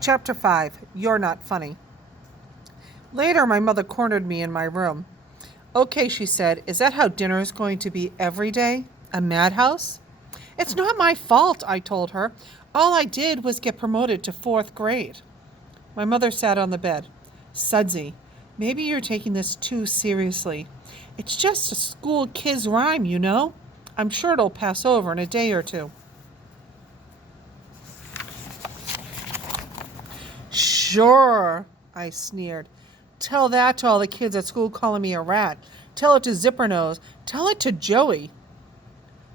Chapter 5. You're Not Funny. Later, my mother cornered me in my room. Okay, she said, is that how dinner is going to be every day? A madhouse? It's not my fault, I told her. All I did was get promoted to 4th grade. My mother sat on the bed. Sudsy, maybe you're taking this too seriously. It's just a school kid's rhyme, you know. I'm sure it'll pass over in a day or two. Sure, I sneered. Tell that to all the kids at school calling me a rat. Tell it to Zippernose. Tell it to Joey.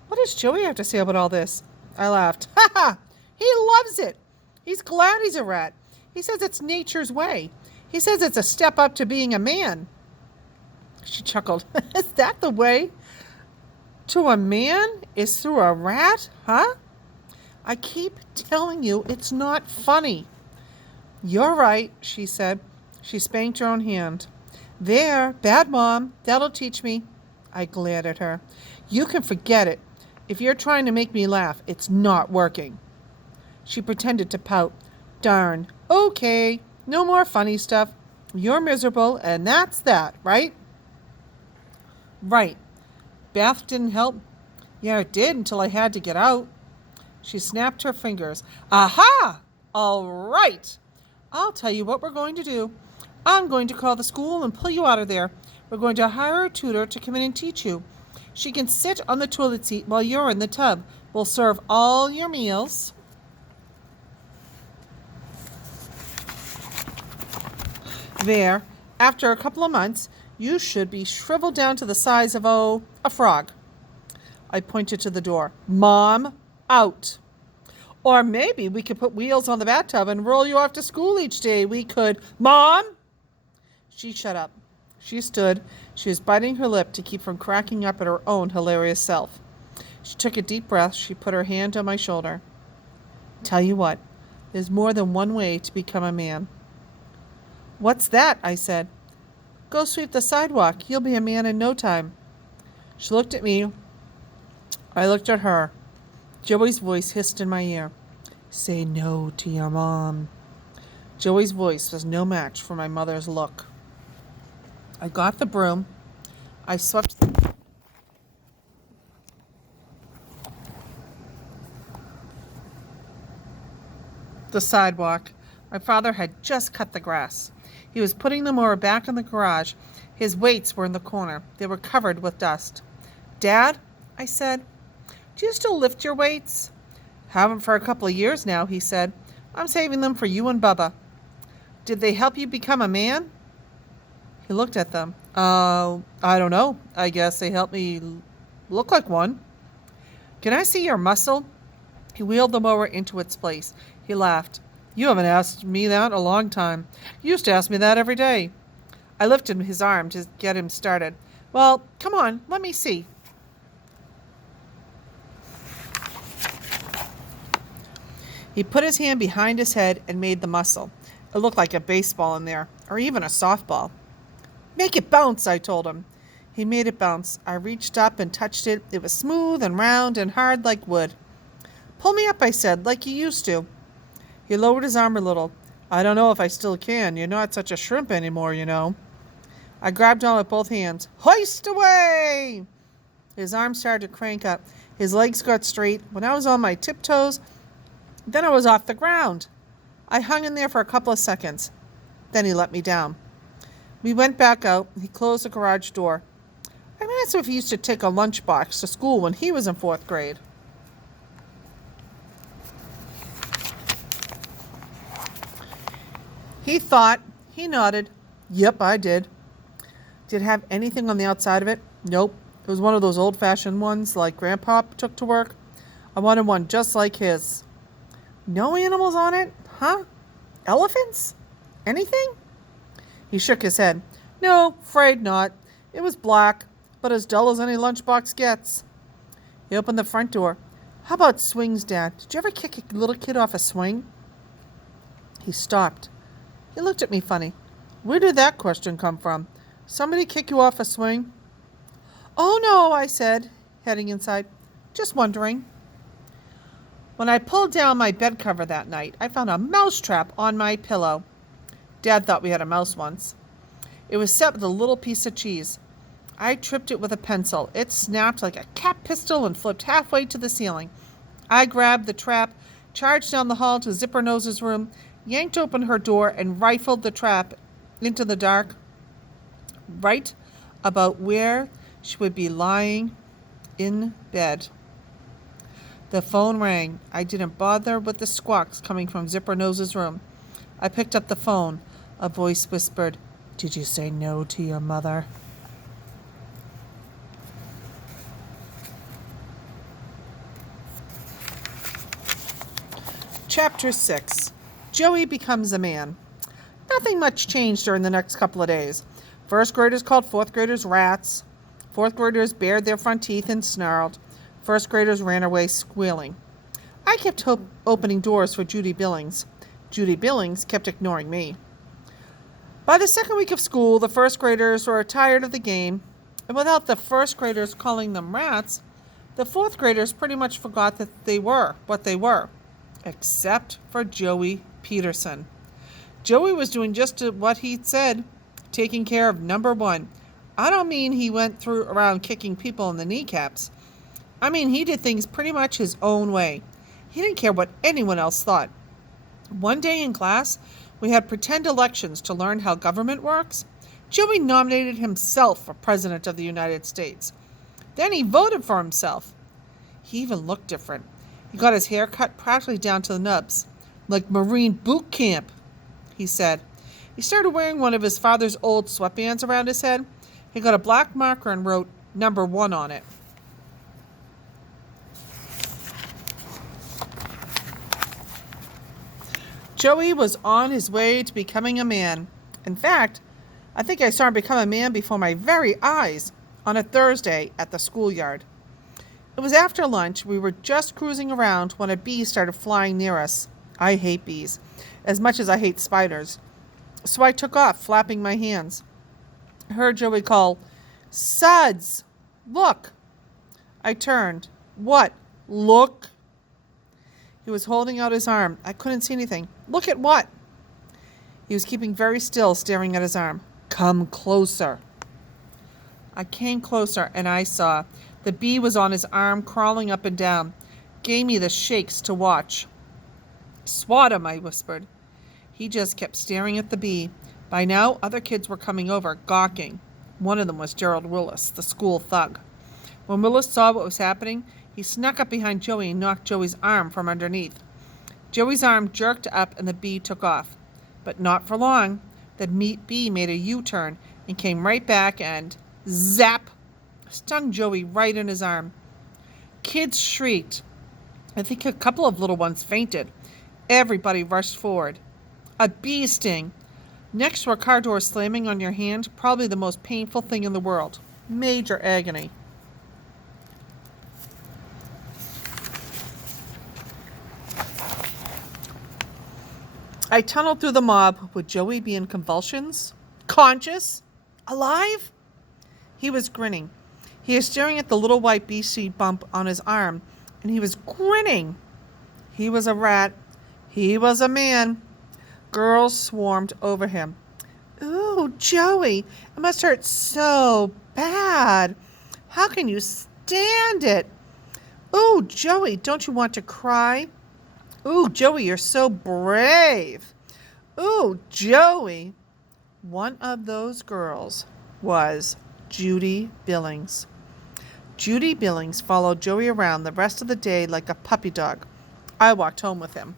What does Joey have to say about all this? I laughed. Ha ha! He loves it. He's glad he's a rat. He says it's nature's way. He says it's a step up to being a man. She chuckled. Is that the way to a man? Is through a rat? Huh? I keep telling you it's not funny. You're right, she said. She spanked her own hand. There, bad mom. That'll teach me. I glared at her. You can forget it. If you're trying to make me laugh, it's not working. She pretended to pout. Darn. Okay, no more funny stuff. You're miserable, and that's that, right? Right. Bath didn't help? Yeah, it did until I had to get out. She snapped her fingers. Aha! All right. I'll tell you what we're going to do. I'm going to call the school and pull you out of there. We're going to hire a tutor to come in and teach you. She can sit on the toilet seat while you're in the tub. We'll serve all your meals. There, after a couple of months, you should be shriveled down to the size of, a frog. I pointed to the door. Mom, out. Or maybe we could put wheels on the bathtub and roll you off to school each day. We could. Mom! She shut up. She stood. She was biting her lip to keep from cracking up at her own hilarious self. She took a deep breath. She put her hand on my shoulder. Tell you what, there's more than one way to become a man. What's that? I said. Go sweep the sidewalk. You'll be a man in no time. She looked at me. I looked at her. Joey's voice hissed in my ear. Say no to your mom. Joey's voice was no match for my mother's look. I got the broom. I swept the sidewalk. My father had just cut the grass. He was putting the mower back in the garage. His weights were in the corner. They were covered with dust. Dad, I said, do you still lift your weights? Haven't for a couple of years now, he said. I'm saving them for you and Bubba. Did they help you become a man? He looked at them. I don't know. I guess they helped me look like one. Can I see your muscle? He wheeled the mower into its place. He laughed. You haven't asked me that in a long time. You used to ask me that every day. I lifted his arm to get him started. Well, come on, let me see. He put his hand behind his head and made the muscle. It looked like a baseball in there, or even a softball. Make it bounce, I told him. He made it bounce. I reached up and touched it. It was smooth and round and hard like wood. Pull me up, I said, like you used to. He lowered his arm a little. I don't know if I still can. You're not such a shrimp anymore, you know. I grabbed on with both hands. Hoist away! His arm started to crank up. His legs got straight. When I was on my tiptoes, then I was off the ground. I hung in there for a couple of seconds. Then he let me down. We went back out. He closed the garage door. I asked him if he used to take a lunchbox to school when he was in 4th grade. He thought. He nodded. Yep, I did. Did it have anything on the outside of it? Nope. It was one of those old-fashioned ones like Grandpa took to work. I wanted one just like his. No animals on it? Huh? Elephants? Anything? He shook his head. No, afraid not. It was black, but as dull as any lunchbox gets. He opened the front door. How about swings, Dad? Did you ever kick a little kid off a swing? He stopped. He looked at me funny. Where did that question come from? Somebody kick you off a swing? Oh, no, I said, heading inside. Just wondering. When I pulled down my bed cover that night, I found a mouse trap on my pillow. Dad thought we had a mouse once. It was set with a little piece of cheese. I tripped it with a pencil. It snapped like a cap pistol and flipped halfway to the ceiling. I grabbed the trap, charged down the hall to Zipper Nose's room, yanked open her door, and rifled the trap into the dark, right about where she would be lying in bed. The phone rang. I didn't bother with the squawks coming from Zipper Nose's room. I picked up the phone. A voice whispered, "Did you say no to your mother?" Chapter 6. Joey becomes a man. Nothing much changed during the next couple of days. First graders called fourth graders rats. Fourth graders bared their front teeth and snarled. First graders ran away squealing. I kept opening doors for Judy Billings. Judy Billings kept ignoring me. By the second week of school, the first graders were tired of the game, and without the first graders calling them rats, the fourth graders pretty much forgot that they were what they were, except for Joey Peterson. Joey was doing just what he'd said, taking care of number one. I don't mean he went around kicking people in the kneecaps. I mean he did things pretty much his own way. He didn't care what anyone else thought. One day in class, we had pretend elections to learn how government works. Joey nominated himself for President of the United States. Then he voted for himself. He even looked different. He got his hair cut practically down to the nubs. "Like Marine boot camp," he said. He started wearing one of his father's old sweatbands around his head. He got a black marker and wrote number 1 on it. Joey was on his way to becoming a man. In fact, I think I saw him become a man before my very eyes on a Thursday at the schoolyard. It was after lunch. We were just cruising around when a bee started flying near us. I hate bees, as much as I hate spiders. So I took off, flapping my hands. I heard Joey call, "Suds, look." I turned. "What? Look?" He was holding out his arm. I couldn't see anything. "Look at what?" He was keeping very still, staring at his arm. "Come closer." I came closer, and I saw. The bee was on his arm, crawling up and down. Gave me the shakes to watch. "Swat him," I whispered. He just kept staring at the bee. By now, other kids were coming over, gawking. One of them was Gerald Willis, the school thug. When Willis saw what was happening, he snuck up behind Joey and knocked Joey's arm from underneath. Joey's arm jerked up and the bee took off. But not for long. The bee made a U-turn and came right back and, zap, stung Joey right in his arm. Kids shrieked. I think a couple of little ones fainted. Everybody rushed forward. A bee sting. Next to a car door slamming on your hand, probably the most painful thing in the world. Major agony. I tunneled through the mob. Would Joey be in convulsions? Conscious? Alive? He was grinning. He was staring at the little white bee seed bump on his arm, and he was grinning. He was a rat. He was a man. Girls swarmed over him. "Ooh, Joey, it must hurt so bad. How can you stand it? Ooh, Joey, don't you want to cry? Ooh, Joey, you're so brave. Ooh, Joey." One of those girls was Judy Billings. Judy Billings followed Joey around the rest of the day like a puppy dog. I walked home with him.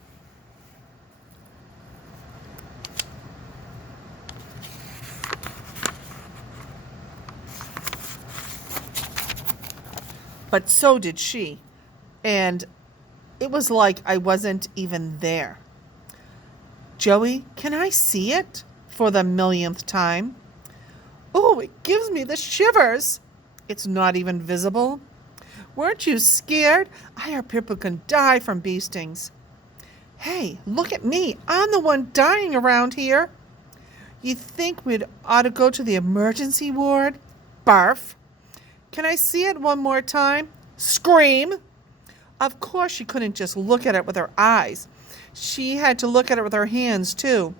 But so did she. And it was like I wasn't even there. "Joey, can I see it?" For the millionth time. "Oh, it gives me the shivers." "It's not even visible." "Weren't you scared? I heard people can die from bee stings." "Hey, look at me. I'm the one dying around here." "You think we'd ought to go to the emergency ward?" "Barf." "Can I see it one more time?" "Scream." Of course, she couldn't just look at it with her eyes. She had to look at it with her hands, too.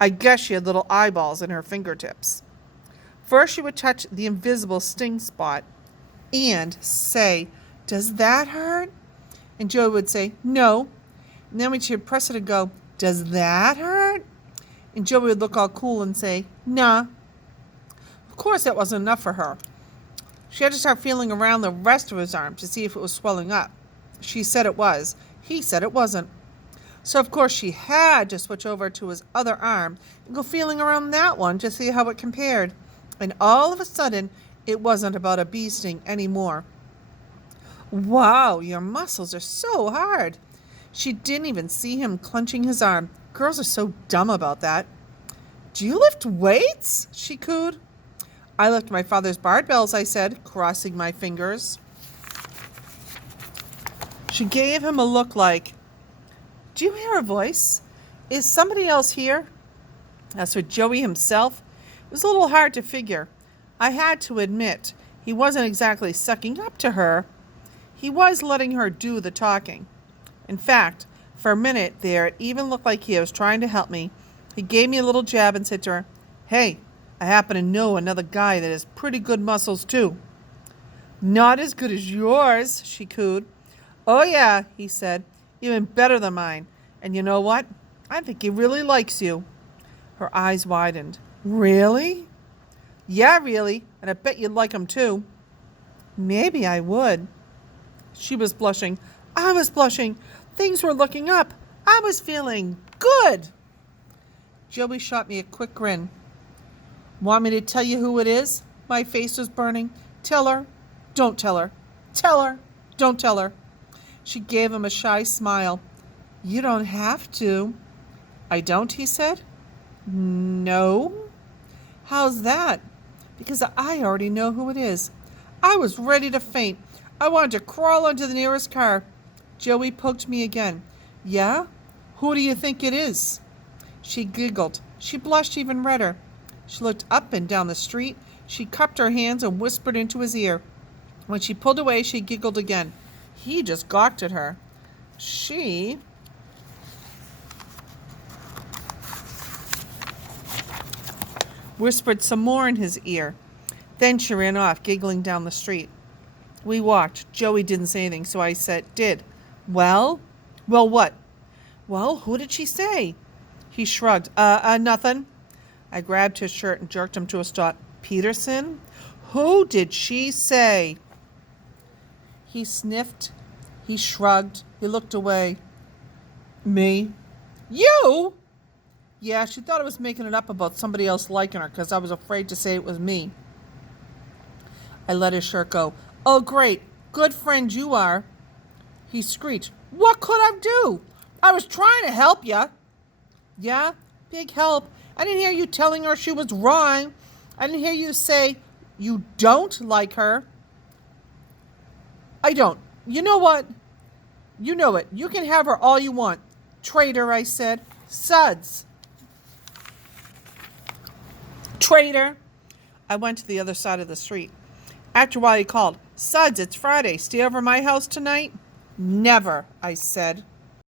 I guess she had little eyeballs in her fingertips. First, she would touch the invisible sting spot and say, "Does that hurt?" And Joey would say, "No." And then when she would press it and go, "Does that hurt?" And Joey would look all cool and say, "Nah." Of course, that wasn't enough for her. She had to start feeling around the rest of his arm to see if it was swelling up. She said it was. He said it wasn't. So, of course, she had to switch over to his other arm and go feeling around that one to see how it compared. And all of a sudden, it wasn't about a bee sting anymore. "Wow, your muscles are so hard." She didn't even see him clenching his arm. Girls are so dumb about that. "Do you lift weights?" she cooed. "I lift my father's barbells," I said, crossing my fingers. She gave him a look like, "Do you hear a voice? Is somebody else here?" As for Joey himself, it was a little hard to figure. I had to admit, he wasn't exactly sucking up to her. He was letting her do the talking. In fact, for a minute there, it even looked like he was trying to help me. He gave me a little jab and said to her, "Hey, I happen to know another guy that has pretty good muscles too." "Not as good as yours," she cooed. "Oh yeah," he said, "even better than mine. And you know what? I think he really likes you." Her eyes widened. "Really?" "Yeah, really. And I bet you'd like him too." "Maybe I would." She was blushing. I was blushing. Things were looking up. I was feeling good. Joey shot me a quick grin. "Want me to tell you who it is?" My face was burning. "Tell her." "Don't tell her." "Tell her." "Don't tell her." She gave him a shy smile. "You don't have to." "I don't," he said. "No." "How's that?" "Because I already know who it is." I was ready to faint. I wanted to crawl into the nearest car. Joey poked me again. "Yeah? Who do you think it is?" She giggled. She blushed even redder. She looked up and down the street. She cupped her hands and whispered into his ear. When she pulled away, she giggled again. He just gawked at her. She whispered some more in his ear. Then she ran off, giggling down the street. We walked. Joey didn't say anything, so I did. "Well?" "Well, what?" "Well, who did she say?" He shrugged. Nothing." I grabbed his shirt and jerked him to a stop. "Peterson? Who did she say?" He sniffed. He shrugged. He looked away. "Me?" "You?" "Yeah, she thought I was making it up about somebody else liking her because I was afraid to say it was me." I let his shirt go. "Oh, great. Good friend you are." He screeched. "What could I do? I was trying to help you." "Yeah? Big help. I didn't hear you telling her she was wrong. I didn't hear you say you don't like her." "I don't. You know what? You know it. You can have her all you want." "Traitor," I said. "Suds." "Traitor." I went to the other side of the street. After a while he called, "Suds, it's Friday. Stay over my house tonight?" "Never," I said.